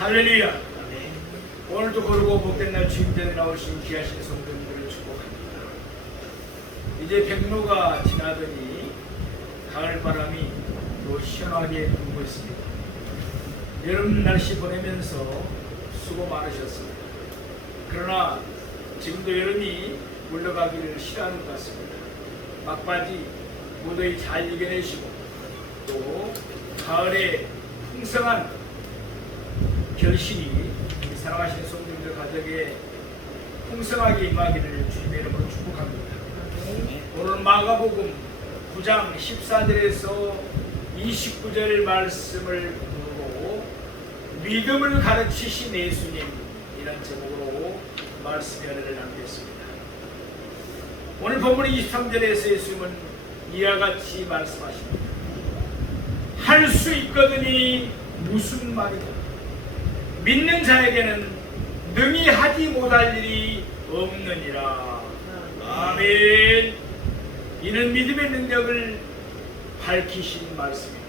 할렐루야. 오늘도 거룩하고 복된 날 주임전에 나오신 귀하신 성도님들을 축복합니다. 이제 백로가 지나더니 가을바람이 또 시원하게 불고 있습니다. 여름 날씨 보내면서 수고 많으셨습니다. 그러나 지금도 여름이 물러가기를 싫어하는 것 같습니다. 막바지 무더위 잘 이겨내시고 또 가을에 풍성한 결실이 사랑하시는 성도님들 가정에 풍성하게 임하기를 주님의 이름으로 축복합니다. 오늘 마가복음 9장 14절에서 29절 말씀을 보고 믿음을 가르치신 예수님이라는 제목으로 말씀 연회를 나누겠습니다. 오늘 본문 23절에서 예수님은 이와 같이 말씀하십니다. 할 수 있거든이 무슨 말이냐? 믿는 자에게는 능히 하지 못할 일이 없느니라. 아멘. 이는 믿음의 능력을 밝히신 말씀입니다.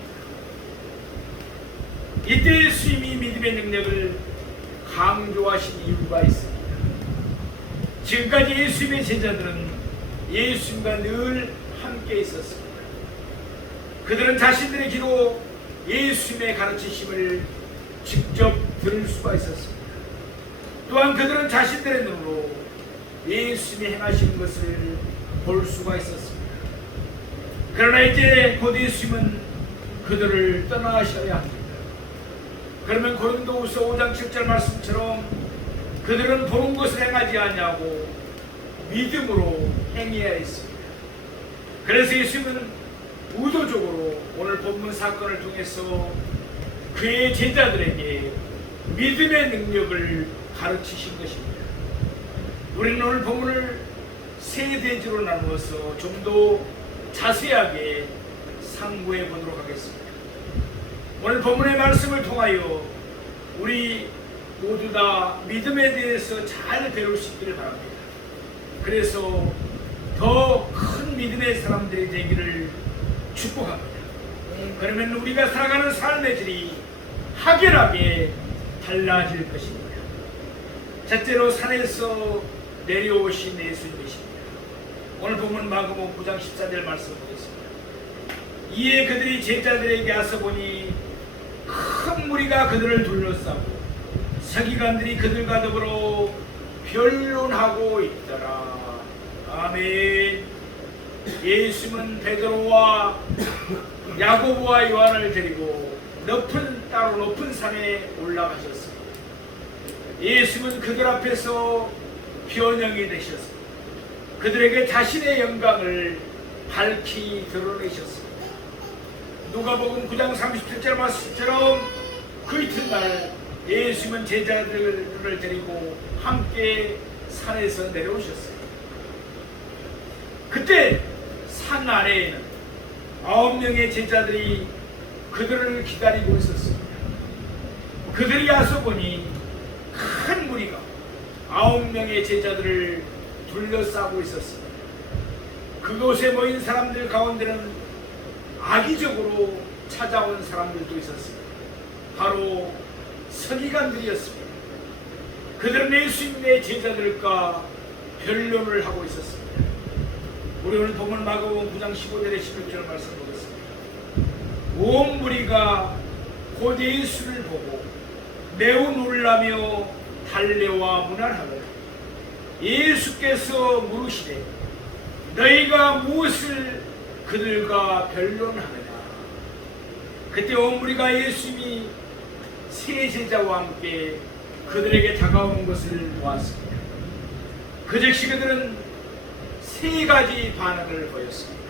이때 예수님이 믿음의 능력을 강조하신 이유가 있습니다. 지금까지 예수님의 제자들은 예수님과 늘 함께 있었습니다. 그들은 자신들의 귀로 예수님의 가르치심을 직접 들을 수가 있었습니다. 또한 그들은 자신들의 눈으로 예수님이 행하시는 것을 볼 수가 있었습니다. 그러나 이제 곧 예수님은 그들을 떠나셔야 합니다. 그러면 고린도후서 5장 7절 말씀처럼 그들은 보는 것을 행하지 않냐고 믿음으로 행해야 했습니다. 그래서 예수님은 의도적으로 오늘 본문 사건을 통해서 그의 제자들에게 믿음의 능력을 가르치신 것입니다. 우리는 오늘 본문을 세 대지로 나누어서 좀 더 자세하게 상고해 보도록 하겠습니다. 오늘 본문의 말씀을 통하여 우리 모두 다 믿음에 대해서 잘 배울 수 있기를 바랍니다. 그래서 더 큰 믿음의 사람들이 되기를 축복합니다. 그러면 우리가 살아가는 삶의 질이 확연하게 달라질 것입니다. 첫째로 산에서 내려오신 예수님이십니다. 오늘 보면 마가복음 9장 14절 말씀 보겠습니다. 이에 그들이 제자들에게 와서 보니 큰 무리가 그들을 둘러싸고 서기관들이 그들과 더불어 변론하고 있더라. 아멘. 예수님은 베드로와 야고보와 요한을 데리고 따로 높은 산에 올라가셨습니다. 예수님은 그들 앞에서 변형이 되셨습니다. 그들에게 자신의 영광을 밝히 드러내셨습니다. 누가복음 9장 37절 말씀처럼 그 이튿날 예수님은 제자들을 데리고 함께 산에서 내려오셨어요. 그때 산 아래에는 9명의 제자들이 그들을 기다리고 있었습니다. 그들이 와서 보니 큰 무리가 9명의 제자들을 둘러싸고 있었습니다. 그곳에 모인 사람들 가운데는 악의적으로 찾아온 사람들도 있었습니다. 바로 서기관들이었습니다. 그들은 예수님의 제자들과 변론을 하고 있었습니다. 우리 오늘 본문 마가복음 9장 15절에 16절 말씀 보겠습니다. 온 무리가 곧 예수를 보고 매우 놀라며 달려와 문안하더라. 예수께서 물으시되 너희가 무엇을 그들과 변론하느냐. 그때 온 무리가 예수님이 세 제자와 함께 그들에게 다가오는 것을 보았습니다. 그 즉시 그들은 세 가지 반응을 보였습니다.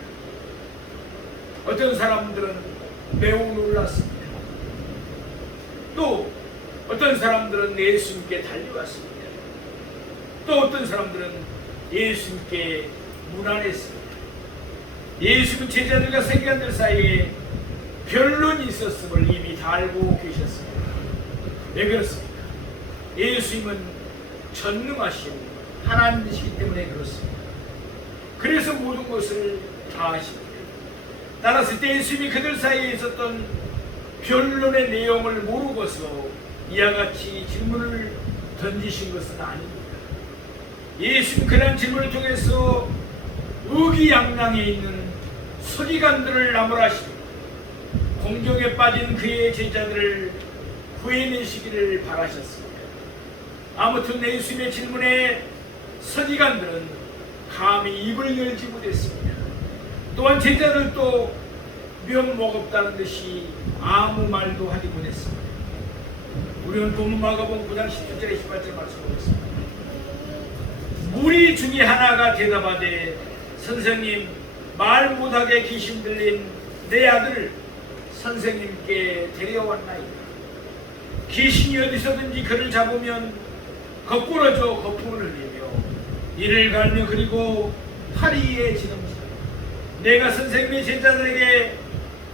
어떤 사람들은 매우 놀랐습니다. 또 어떤 사람들은 예수님께 달려왔습니다. 또 어떤 사람들은 예수님께 문안했습니다. 예수님은 제자들과 서기관들 사이에 변론이 있었음을 이미 다 알고 계셨습니다. 왜 그렇습니까? 예수님은 전능하신 하나님이시기 때문에 그렇습니다. 그래서 모든 것을 다 아십니다. 따라서 때 예수님이 그들 사이에 있었던 변론의 내용을 모르고서 이와 같이 질문을 던지신 것은 아닙니다. 예수님 그런 질문을 통해서 의기양양에 있는 서기관들을 나무라시고 공경에 빠진 그의 제자들을 구해내시기를 바라셨습니다. 아무튼 예수님의 질문에 서기관들은 감히 입을 열지 못했습니다. 또한 제자들도 면목 없다는 듯이 아무 말도 하지 못했습니다. 우리는 본문 마가복음 9장 17절에 18절 말씀하겠습니다. 무리 중에 하나가 대답하되 선생님, 말 못하게 귀신 들린 내 아들을 선생님께 데려왔나이다. 귀신이 어디서든지 그를 잡으면 거꾸러져 거품을 흘리며 이를 갈며 그리고 파리에 지름시다. 내가 선생님의 제자들에게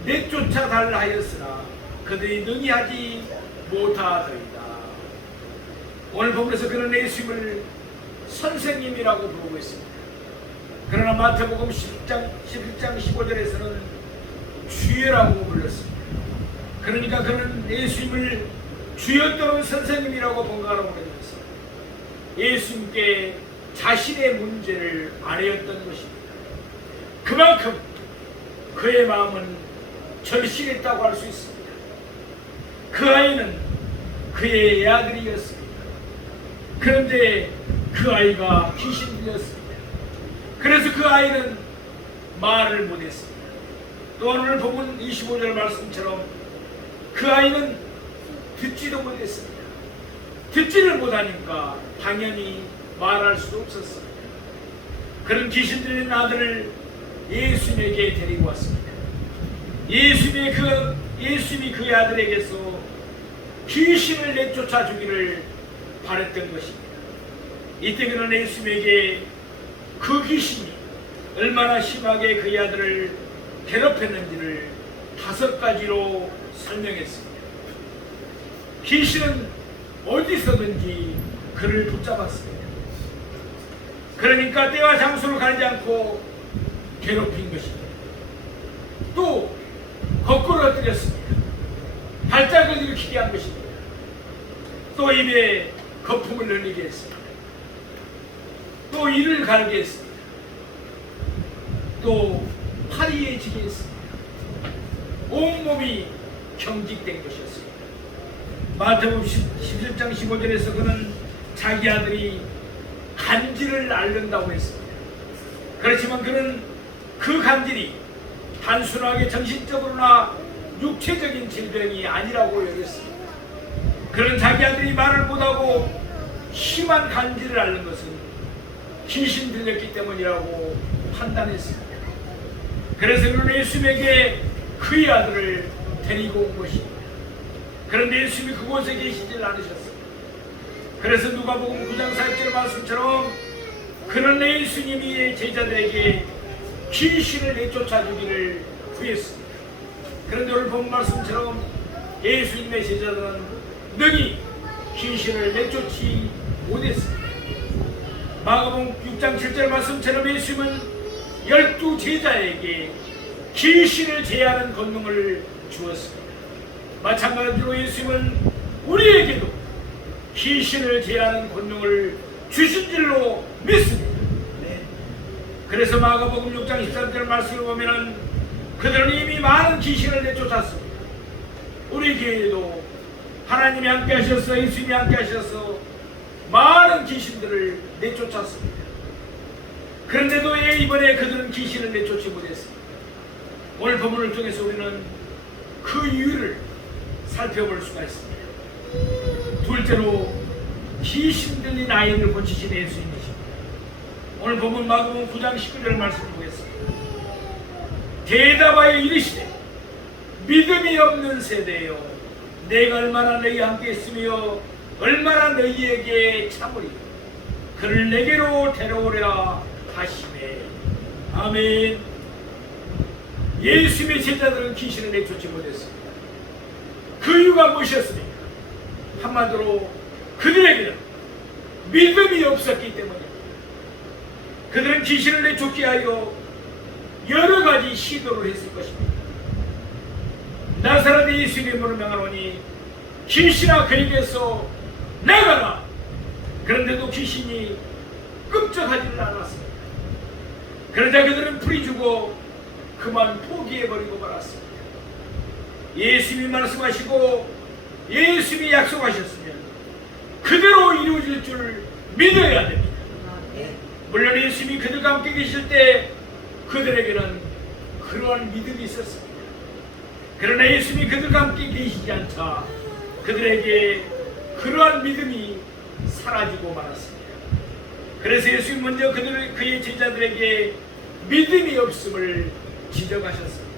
내쫓아 달라 하였으나 그들이 능히 하지 못하더이다. 오늘 본문에서 그는 예수님을 선생님이라고 부르고 있습니다. 그러나 마태복음 11장 15절에서는 주여라고 불렀습니다. 그러니까 그는 예수님을 주여 또는 선생님이라고 번갈아 부르면서 예수님께 자신의 문제를 아뢰었던 것입니다. 그만큼 그의 마음은 절실했다고 할 수 있습니다. 그 아이는 그의 아들이었습니다. 그런데 그 아이가 귀신 들렸습니다. 그래서 그 아이는 말을 못했습니다. 또한 오늘 본문 25절 말씀처럼 그 아이는 듣지도 못했습니다. 듣지를 못하니까 당연히 말할 수도 없었습니다. 그런 귀신 들린 아들을 예수님에게 데리고 왔습니다. 예수님이 그 아들에게서 귀신을 내쫓아 주기를 바랬던 것입니다. 이때 그는 예수님에게 그 귀신이 얼마나 심하게 그 아들을 괴롭혔는지를 5가지로 설명했습니다. 귀신은 어디서든지 그를 붙잡았습니다. 그러니까 때와 장소를 가리지 않고 괴롭힌 것입니다. 또 거꾸로 엎드렸습니다. 발작을 일으키게 한 것입니다. 또 입에 거품을 흘리게 했습니다. 또 이를 갈게 했습니다. 또 파리에 지게 했습니다. 온몸이 경직된 것이었습니다. 마태복음 17장 15절에서 그는 자기 아들이 간질을 앓는다고 했습니다. 그렇지만 그는 그 간질이 단순하게 정신적으로나 육체적인 질병이 아니라고 여겼습니다. 그는 자기 아들이 말을 못하고 심한 간질을 앓는 것은 귀신 들렸기 때문이라고 판단했습니다. 그래서 그는 예수님에게 그의 아들을 데리고 온 것입니다. 그런데 예수님이 그곳에 계시질 않으셨습니다. 그래서 누가복음 9장 40절 말씀처럼 그는 예수님이 제자들에게 귀신을 내쫓아 주기를 구했습니다. 그런데 오늘 본 말씀처럼 예수님의 제자들은 능히 귀신을 내쫓지 못했습니다. 마가복음 6장 7절 말씀처럼 예수님은 12제자에게 귀신을 제하는 권능을 주었습니다. 마찬가지로 예수님은 우리에게도 귀신을 제하는 권능을 주신 줄로 믿습니다. 그래서 마가복음 6장 13절 말씀을 보면은 그들은 이미 많은 귀신을 내쫓았습니다. 우리 교회에도 하나님이 함께 하셔서 예수님이 함께 하셔서 많은 귀신들을 내쫓았습니다. 그런데도 이번에 그들은 귀신을 내쫓지 못했습니다. 오늘 본문을 통해서 우리는 그 이유를 살펴볼 수가 있습니다. 둘째로 귀신 들린 아이를 고치신 예수님이십니다. 오늘 본문 마가복음 9장 19절 말씀을 보겠습니다. 대답하여 이르시되 믿음이 없는 세대여 내가 얼마나 너희와 함께 있으며 얼마나 너희에게 참으리 그를 내게로 데려오라 하시매. 아멘. 예수님의 제자들은 귀신을 내쫓지 못했습니다. 그 이유가 무엇이었습니까? 한마디로 그들에게는 믿음이 없었기 때문입니다. 그들은 귀신을 내쫓기 하여 여러 가지 시도를 했을 것입니다. 나사렛 예수 이름으로 명하노니 귀신아 그에게서 나가라. 그런데도 귀신이 끔찍하지를 않았습니다. 그러자 그들은 풀이 주고 그만 포기해버리고 말았습니다. 예수님이 말씀하시고 예수님이 약속하셨으면 그대로 이루어질 줄 믿어야 됩니다. 물론 예수님이 그들과 함께 계실 때 그들에게는 그러한 믿음이 있었습니다. 그러나 예수님이 그들과 함께 계시지 않자 그들에게 그러한 믿음이 사라지고 말았습니다. 그래서 예수님 먼저 그의 제자들에게 믿음이 없음을 지적하셨습니다.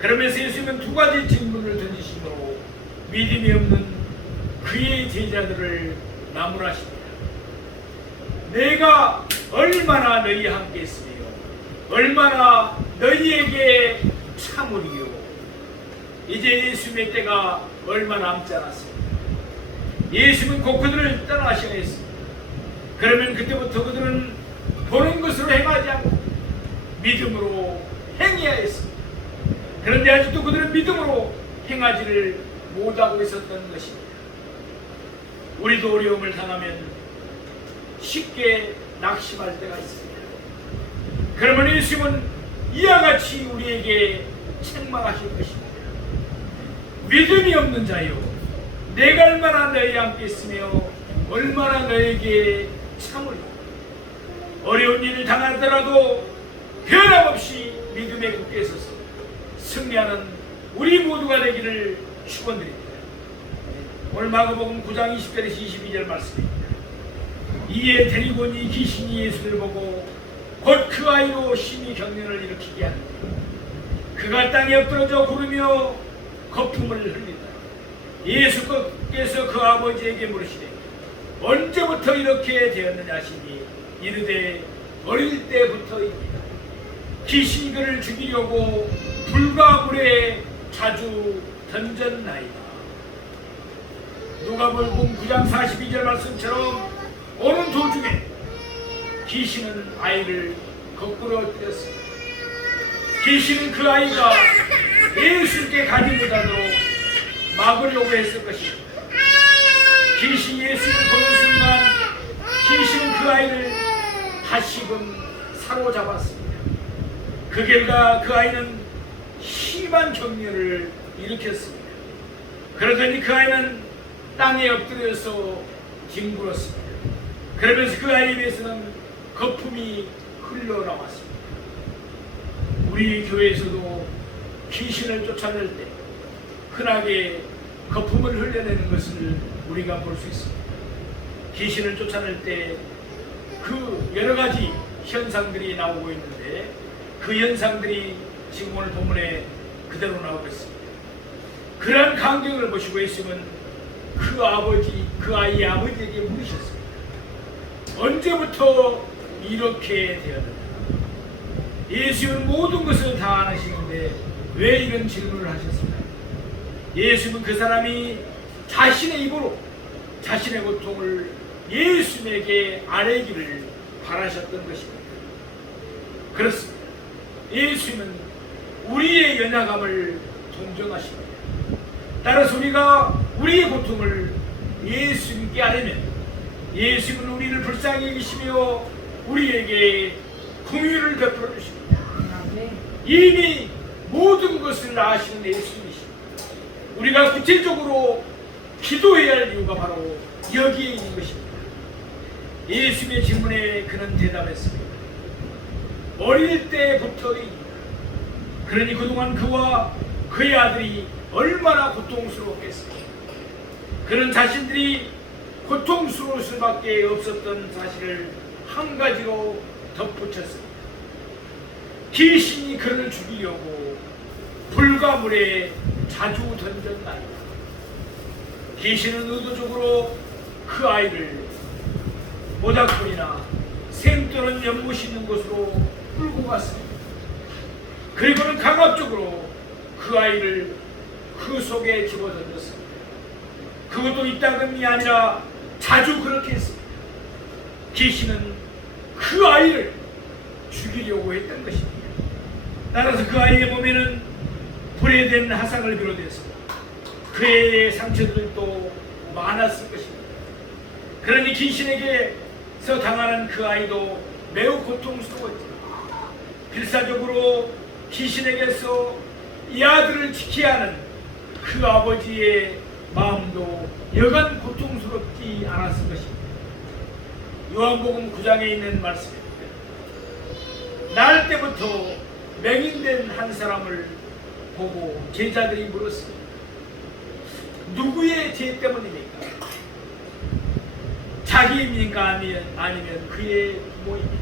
그러면서 예수님은 두 가지 질문을 던지심으로 믿음이 없는 그의 제자들을 나무라십니다. 내가 얼마나 너희와 함께 있으며 얼마나 너희에게 참으리요. 이제 예수님의 때가 얼마 남지 않았습니다. 예수님은 곧 그들을 떠나셔야 했습니다. 그러면 그때부터 그들은 보는 것으로 행하지 않고 믿음으로 행해야 했습니다. 그런데 아직도 그들은 믿음으로 행하지를 못하고 있었던 것입니다. 우리도 어려움을 당하면 쉽게 낙심할 때가 있습니다. 그러면 예수님은 이와 같이 우리에게 책망하실 것입니다. 믿음이 없는 자요, 내가 얼마나 너희와 함께 있으며 얼마나 너에게 참으리요. 어려운 일을 당하더라도 변함없이 믿음에 굳게 서서 승리하는 우리 모두가 되기를 축원드립니다. 오늘 마가복음 9장 20절에서 22절 말씀입니다. 이에 데리고 온 이 귀신이 예수를 보고 곧 그 아이로 심히 경련을 일으키게 하는데 그가 땅에 엎드러져 구르며 거품을 흘린다. 예수께서 그 아버지에게 물으시되 언제부터 이렇게 되었느냐 하시니 이르되 어릴 때부터입니다. 귀신이 그를 죽이려고 불과 물에 자주 던졌나이다. 누가복음 9장 42절 말씀처럼 오는 도중에 귀신은 아이를 거꾸로 엎드렸습니다. 귀신은 그 아이가 예수께 가지 못하도록 막으려고 했을 것입니다. 귀신이 예수를 보는 순간 귀신은 그 아이를 다시금 사로잡았습니다. 그 결과 그 아이는 심한 경련을 일으켰습니다. 그러더니 그 아이는 땅에 엎드려서 뒹굴었습니다. 그러면서 그 아이에 대해서는 거품이 흘러나왔습니다. 우리 교회에서도 귀신을 쫓아낼 때 흔하게 거품을 흘려내는 것을 우리가 볼 수 있습니다. 귀신을 쫓아낼 때 그 여러 가지 현상들이 나오고 있는데 그 현상들이 지금 오늘 본문에 그대로 나오고 있습니다. 그러한 광경을 보시고 예수님은 그 아이의 아버지에게 물으셨습니다. 언제부터 이렇게 되었느냐? 예수님은 모든 것을 다 아시는데 왜 이런 질문을 하셨습니까? 예수님은 그 사람이 자신의 입으로 자신의 고통을 예수님에게 아뢰기를 바라셨던 것입니다. 그렇습니다. 예수님은 우리의 연약함을 동정하십니다. 따라서 우리가 우리의 고통을 예수님께 아뢰면 예수님은 우리를 불쌍히 여기시며 우리에게 긍휼을 베풀어 주십니다. 이미 모든 것을 아시는 예수님이십니다. 우리가 구체적으로 기도해야 할 이유가 바로 여기에 있는 것입니다. 예수님의 질문에 그는 대답했습니다. 어릴 때부터입니다. 그러니 그동안 그와 그의 아들이 얼마나 고통스러웠겠습니까? 그는 자신들이 고통스러울 수밖에 없었던 사실을 한 가지로 덧붙였습니다. 귀신이 그를 죽이려고 불과 물에 자주 던졌나이다. 귀신은 의도적으로 그 아이를 모닥불이나 샘 또는 연못이 있는 곳으로 끌고 갔습니다. 그리고는 강압적으로 그 아이를 그 속에 집어던졌습니다. 그것도 이따금이 아니라 자주 그렇게 했습니다. 귀신은 그 아이를 죽이려고 했던 것입니다. 따라서 그 아이의 몸에는 불에 된 화상을 비롯해서 그의 상처들도 많았을 것입니다. 그러니 귀신에게서 당하는 그 아이도 매우 고통스러웠죠. 필사적으로 귀신에게서 이 아들을 지켜야 하는 그 아버지의 마음도 여간 고통스럽지 않았을 것입니다. 요한복음 9장에 있는 말씀입니다. 날 때부터 맹인된 한 사람을 보고 제자들이 물었습니다. 누구의 죄 때문입니까? 자기입니까? 아니면 그의 부모입니까?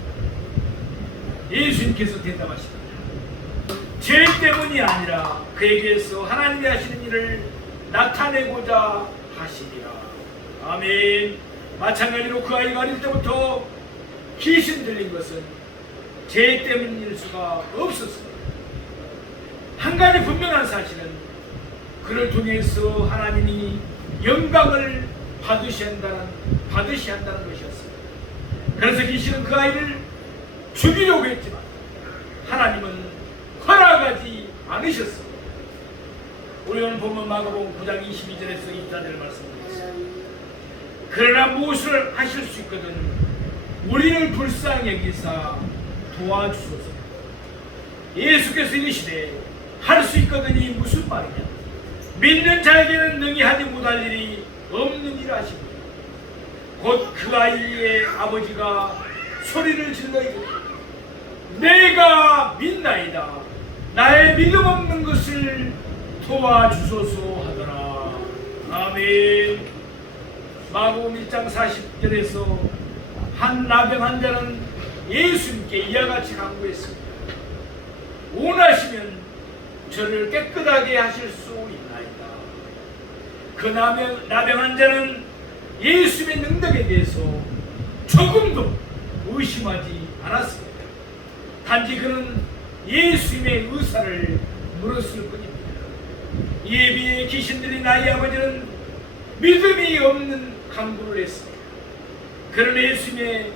예수님께서 대답하십니다. 죄 때문이 아니라 그에게서 하나님이 하시는 일을 나타내고자 하시니라. 아멘. 마찬가지로 그 아이가 어릴 때부터 귀신 들린 것은 죄 때문일 수가 없었습니다. 한 가지 분명한 사실은 그를 통해서 하나님이 영광을 받으셔야 한다는 것이었습니다. 그래서 귀신은 그 아이를 죽이려고 했지만 하나님은 허락하지 않으셨습니다. 우리 오늘 보면 마가복음 9장 22절에서 24절 말씀드렸습니다. 그러나 무엇을 하실 수 있거든 우리를 불쌍히 여기사 도와주소서. 예수께서 이르시되 할 수 있거든이 무슨 말이냐? 믿는 자에게는 능히 하지 못할 일이 없는 일 하십니다. 곧 그 아이의 아버지가 소리를 질러 이르되 내가 믿나이다. 나의 믿음 없는 것을 도와주소서 하더라. 아멘. 마가복음 1장 40절에서 한 나병 환자는 예수님께 이와 같이 간구했습니다. 원하시면 저를 깨끗하게 하실 수 있나이다. 그 나병 환자는 예수님의 능력에 대해서 조금도 의심하지 않았습니다. 단지 그는 예수님의 의사를 물었을 뿐입니다. 이에 비해 귀신들이 나의 아버지는 믿음이 없는 간구를 했습니다. 그런 예수님의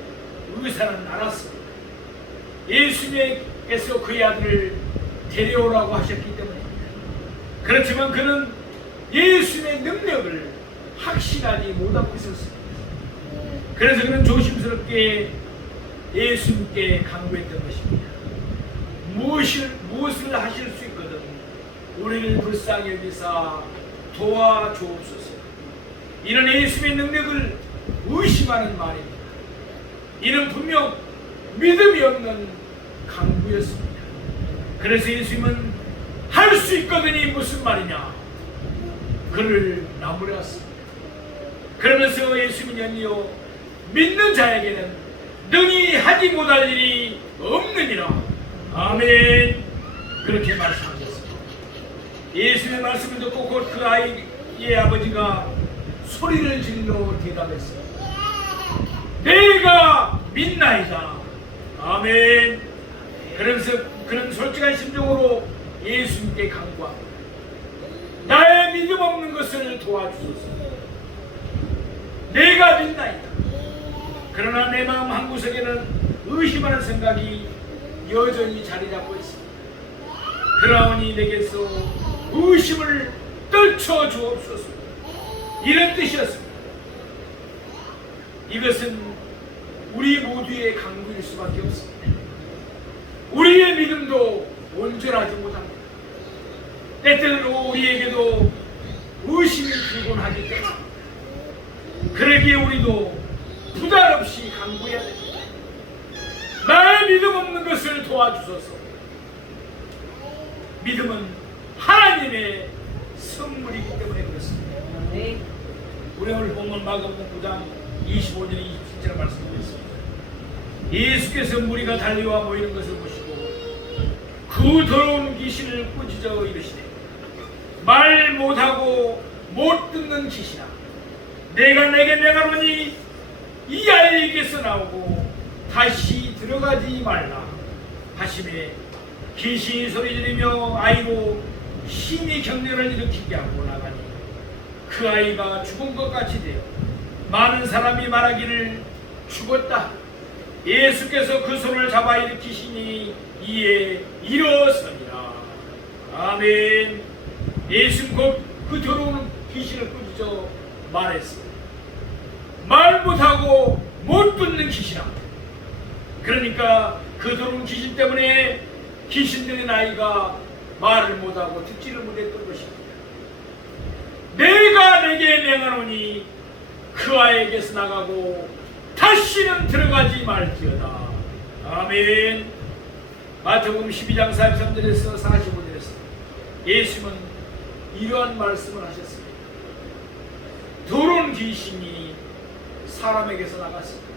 의사는 알았습니다. 예수님께서 그의 아들을 데려오라고 하셨기 때문입니다. 그렇지만 그는 예수님의 능력을 확신하지 못하고 있었습니다. 그래서 그는 조심스럽게 예수님께 간구했던 것입니다. 무엇을 하실 수 있거든 우리를 불쌍히 여기사 도와주옵소서. 이는 예수님의 능력을 의심하는 말입니다. 이는 분명 믿음이 없는 간구였습니다. 그래서 예수님은 할 수 있거든이 무슨 말이냐? 그를 나무랐습니다. 그러면서 예수님은 연이어 믿는 자에게는 능히 하지 못할 일이 없느니라. 아멘. 그렇게 말씀하셨습니다. 예수님의 말씀을 듣고 곧 그 아이의 아버지가 소리를 질러 대답했습니다. 내가 믿나이다. 아멘. 그러면서 그런 솔직한 심정으로 예수님께 간구합니다. 나의 믿음 없는 것을 도와주소서. 내가 믿나이다. 그러나 내 마음 한구석에는 의심하는 생각이 여전히 자리 잡고 있습니다. 그러니 내게서 의심을 떨쳐 주옵소서. 이런 뜻이었습니다. 이것은 우리 모두의 간구일 수밖에 없습니다. 우리의 믿음도 온전하지 못합니다. 때때로 우리에게도 의심이 들곤 하기 때문에 그러기에 우리도 부담 없이 간구해야 됩니다. 나의 믿음 없는 것을 도와주소서. 믿음은 하나님의 선물이기 때문에 그렇습니다. 우리 오늘 보면 마가복음 9장 25절 27절 말씀하고 있습니다. 예수께서 무리가 달려와 모이는 것을 보시고 그 더러운 귀신을 꾸짖어 이르시되 말 못하고 못 듣는 귀신아, 내가 내게 명하노니 이 아이에게서 나오고 다시 들어가지 말라 하시매 귀신이 소리지르며 아이로 심히 경련을 일으키게 하고 나가니 그 아이가 죽은 것 같이 되어 많은 사람이 말하기를 죽었다. 예수께서 그 손을 잡아 일으키시니 이에 일어서니라. 아멘. 예수님 곧 그 더러운 귀신을 꾸짖어 말했습니다. 말 못하고 못 듣는 귀신아. 그러니까 그 더러운 귀신 때문에 귀신들의 나이가 말을 못하고 듣지를 못했던 것입니다. 내가 내게 명하노니 그 아이에게서 나가고 다시는 들어가지 말지어다. 아멘. 마태복음 12장 43절에서 45절에서 예수님은 이러한 말씀을 하셨습니다. 더러운 귀신이 사람에게서 나갔습니다.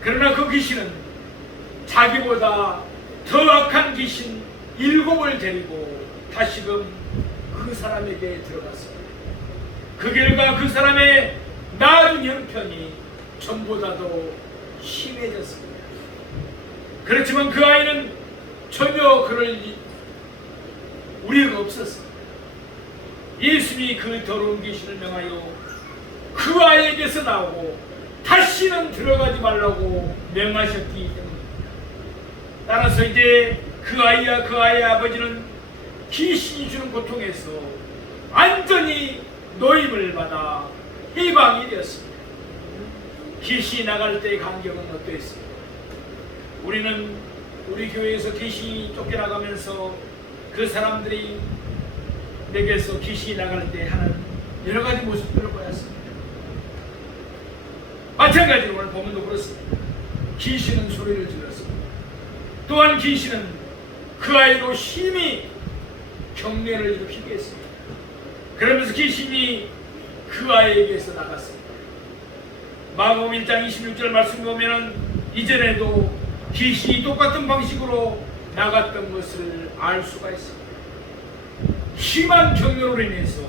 그러나 그 귀신은 자기보다 더 악한 귀신 7을 데리고 다시금 그 사람에게 들어갔습니다. 그 결과 그 사람의 나중 형편이 전보다도 심해졌습니다. 그렇지만 그 아이는 전혀 그럴 우려가 없었습니다. 예수님이 그 더러운 귀신을 명하여 그 아이에게서 나오고 다시는 들어가지 말라고 명하셨기 때문입니다. 따라서 이제 그 아이와 그 아이의 아버지는 귀신이 주는 고통에서 완전히 노임을 받아 해방이 되었습니다. 귀신이 나갈 때의 감격은 어떠했습니까? 우리는 우리 교회에서 귀신이 쫓겨나가면서 그 사람들이 내게서 귀신이 나갈 때 하는 여러 가지 모습들을 보였습니다. 마찬가지로 오늘 본문도 그렇습니다. 귀신은 소리를 질렀습니다. 또한 귀신은 그 아이로 심히 경련을 일으키게 했습니다. 그러면서 귀신이 그 아이에게서 나갔습니다. 마가복음 1장 26절 말씀 보면은 이전에도 귀신이 똑같은 방식으로 나갔던 것을 알 수가 있습니다. 심한 경련으로 인해서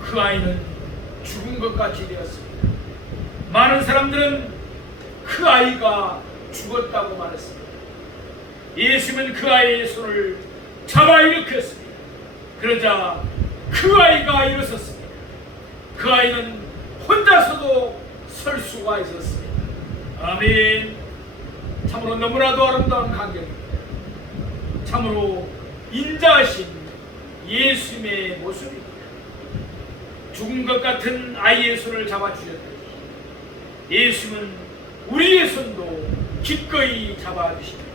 그 아이는 죽은 것 같이 되었습니다. 많은 사람들은 그 아이가 죽었다고 말했습니다. 예수님은 그 아이의 손을 잡아 일으켰습니다. 그러자 그 아이가 일어섰습니다. 그 아이는 혼자서도 설 수가 있었습니다. 아멘. 참으로 너무나도 아름다운 광경입니다. 참으로 인자하신 예수님의 모습입니다. 죽은 것 같은 아이의 손을 잡아주셨듯이 예수님은 우리의 손도 기꺼이 잡아주십니다.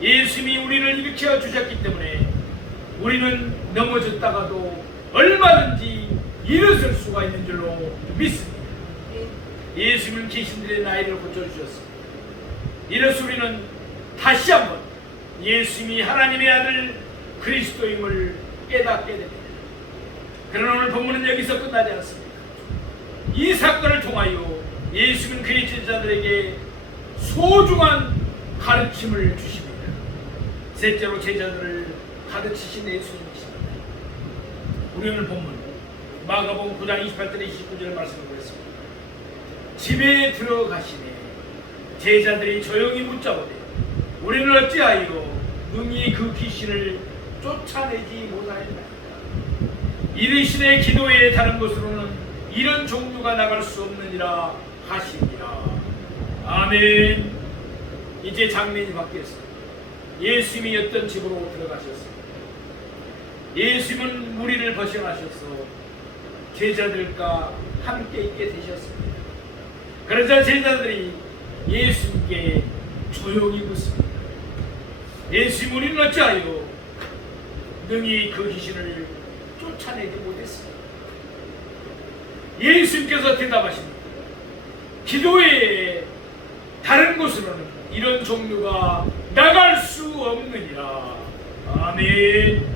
예수님이 우리를 일으켜 주셨기 때문에 우리는 넘어졌다가도 얼마든지 일어설 수가 있는 줄로 믿습니다. 예수님은 귀신들의 나이를 고쳐주셨습니다. 이래서 우리는 다시 한번 예수님이 하나님의 아들 그리스도임을 깨닫게 됩니다. 그러나 오늘 본문은 여기서 끝나지 않습니다. 이 사건을 통하여 예수님은 그의 제자들에게 소중한 가르침을 주십니다. 셋째로 제자들을 가르치신 예수님이십니다. 우리 오늘 본문 마가복음 9장 28절 29절 말씀을 보겠습니다. 집에 들어가시니 제자들이 조용히 묻자오되 우리는 어찌하여 능히 그 귀신을 쫓아내지 못하였나이까. 이르시되 기도에 다른 곳으로는 이런 종류가 나갈 수 없느니라 하시니라. 아멘. 이제 장면이 바뀌었습니다. 예수님이 어떤 집으로 들어가셨습니다. 예수님은 무리를 벗어나셔서 제자들과 함께 있게 되셨습니다. 그러자 제자들이 예수님께 조용히 묻습니다. 예수님, 우리는 어찌하여 능히 그 귀신을 쫓아내지 못했습니다. 예수님께서 대답하십니다. 기도에 다른 곳으로는 이런 종류가 나갈 수 없느니라. 아멘.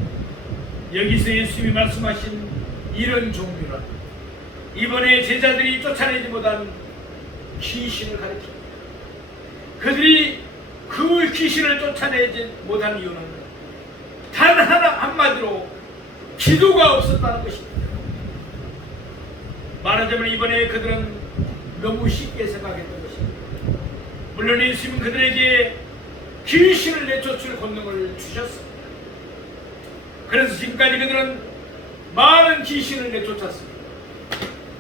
여기서 예수님이 말씀하신 이런 종류는 이번에 제자들이 쫓아내지 못한 귀신을 가리킵니다. 그들이 그 귀신을 쫓아내지 못한 이유는 단 하나 한마디로 기도가 없었다는 것입니다. 말하자면 이번에 그들은 너무 쉽게 생각했던 것입니다. 물론 예수님은 그들에게 귀신을 내쫓을 권능을 주셨습니다. 그래서 지금까지 그들은 많은 귀신을 내쫓았습니다.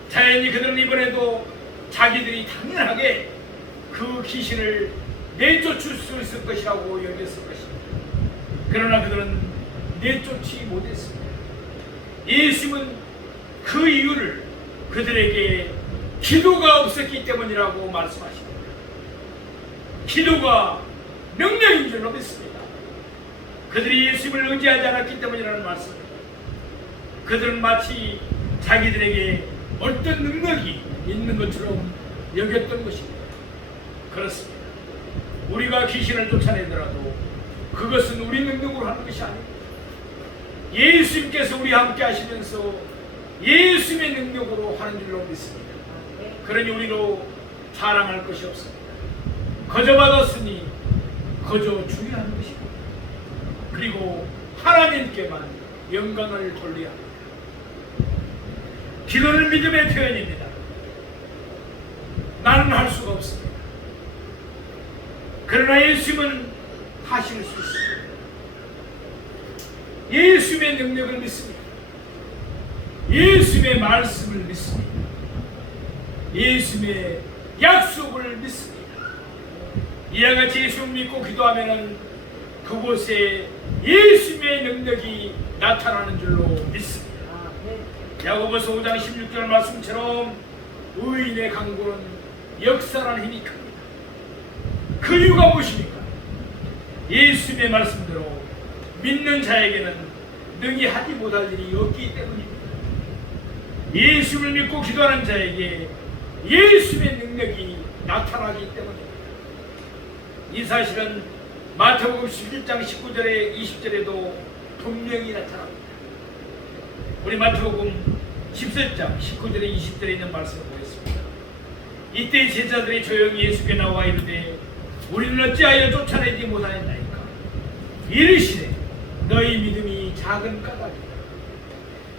자연히 그들은 이번에도 자기들이 당연하게 그 귀신을 내쫓을 수 있을 것이라고 여겼을 것입니다. 그러나 그들은 내쫓지 못했습니다. 예수님은 그 이유를 그들에게 기도가 없었기 때문이라고 말씀하십니다. 기도가 능력인 줄로 믿습니다. 그들이 예수님을 의지하지 않았기 때문이라는 말씀입니다. 그들은 마치 자기들에게 어떤 능력이 있는 것처럼 여겼던 것입니다. 그렇습니다. 우리가 귀신을 쫓아내더라도 그것은 우리 능력으로 하는 것이 아닙니다. 예수님께서 우리와 함께 하시면서 예수님의 능력으로 하는 줄로 믿습니다. 그러니 우리로 자랑할 것이 없습니다. 거저 받았으니 거저 주야 하는 것입니다. 그리고 하나님께만 영광을 돌려야 합니다. 기도는 믿음의 표현입니다. 나는 할 수가 없습니다. 그러나 예수님은 하실 수 있습니다. 예수님의 능력을 믿습니다. 예수님의 말씀을 믿습니다. 예수님의 약속을 믿습니다. 이와 같이 예수를 믿고 기도하면 그곳에 예수님의 능력이 나타나는 줄로 믿습니다. 야고보서 5장 16절 말씀처럼 의인의 강구는 역사라는 힘이 큽니다. 그 이유가 무엇입니까? 예수님의 말씀대로 믿는 자에게는 능히 하지 못할 일이 없기 때문입니다. 예수를 믿고 기도하는 자에게 예수의 능력이 나타나기 때문입니다. 이 사실은 마태복음 11장 19절에 20절에도 분명히 나타납니다. 우리 마태복음 14장 19절에 20절에 있는 말씀을 보겠습니다. 이때 제자들이 조용히 예수께 나와 이르되 우리는 어찌하여 쫓아내지 못하였나이까? 이르시되 너희 믿음이 작은 까닭이다.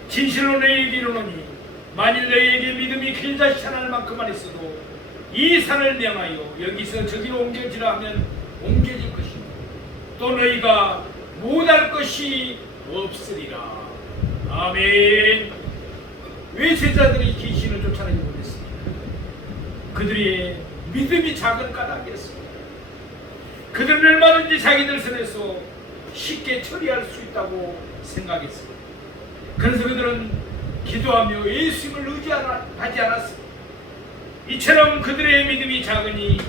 진실로 너희에게 이르노니 만일 너희에게 믿음이 길다시 하나님 만큼만 있어도 이 산을 명하여 여기서 저기로 옮겨지라 하면 옮겨질 것이고 또 너희가 못할 것이 없으리라. 아멘. 왜 제자들이 귀신을 쫓아내지 못했습니까? 그들의 믿음이 작은 까닭이었습니다. 그들은 얼마든지 자기들 선에서 쉽게 처리할 수 있다고 생각했습니다. 그래서 그들은 기도하며 예수님을 의지하지 않았습니다. 이처럼 그들의 믿음이 작으니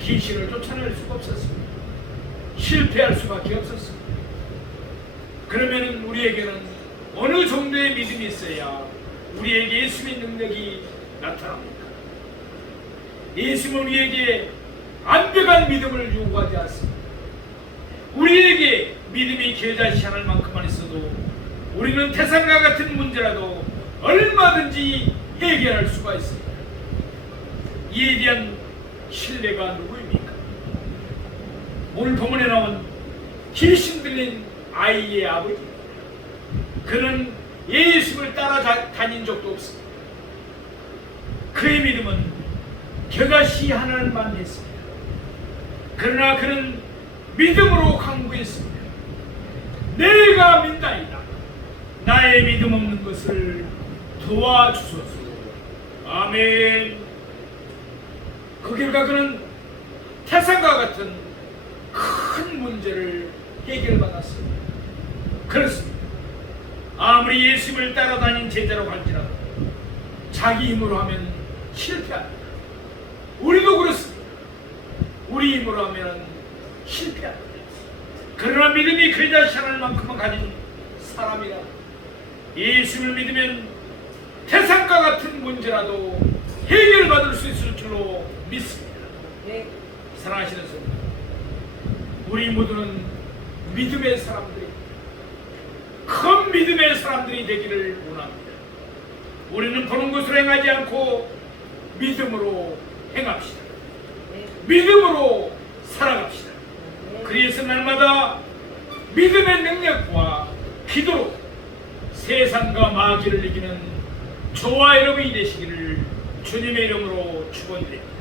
귀신을 쫓아낼 수가 없었습니다. 실패할 수밖에 없었습니다. 그러면 우리에게는 어느 정도의 믿음이 있어야 우리에게 예수님의 능력이 나타납니까? 예수님은 우리에게 완벽한 믿음을 요구하지 않습니다. 우리에게 믿음이 겨자씨 하늘 만큼만 있어도 우리는 태산과 같은 문제라도 얼마든지 해결할 수가 있습니다. 이에 대한 신뢰가 누구입니까? 오늘 본문에 나온 귀신 들린 아이의 아버지입니다. 그는 예수를 따라다닌 적도 없습니다. 그의 믿음은 겨자씨 하나만 했습니다. 그러나 그는 믿음으로 강구했습니다. 내가 믿나이다. 나의 믿음 없는 것을 도와주소서. 아멘. 그 결과 그는 태산과 같은 큰 문제를 해결받았습니다. 그렇습니다. 아무리 예수님을 따라다닌 제자로 갈지라도 자기 힘으로 하면 실패합니다. 우리도 그렇습니다. 우리 힘으로 하면 실패합니다. 그러나 믿음이 그자식 하나만큼만 가진 사람이라 예수를 믿으면 태산과 같은 문제라도 해결받을 수 있을 줄로 믿습니다. 사랑하시는 성도, 우리 모두는 믿음의 사람들이 큰 믿음의 사람들이 되기를 원합니다. 우리는 보는 것으로 행하지 않고 믿음으로 행합시다. 믿음으로 살아갑시다. 그래서 날마다 믿음의 능력과 기도로 세상과 마귀를 이기는 저와 여러분이 되시기를 주님의 이름으로 축원드립니다.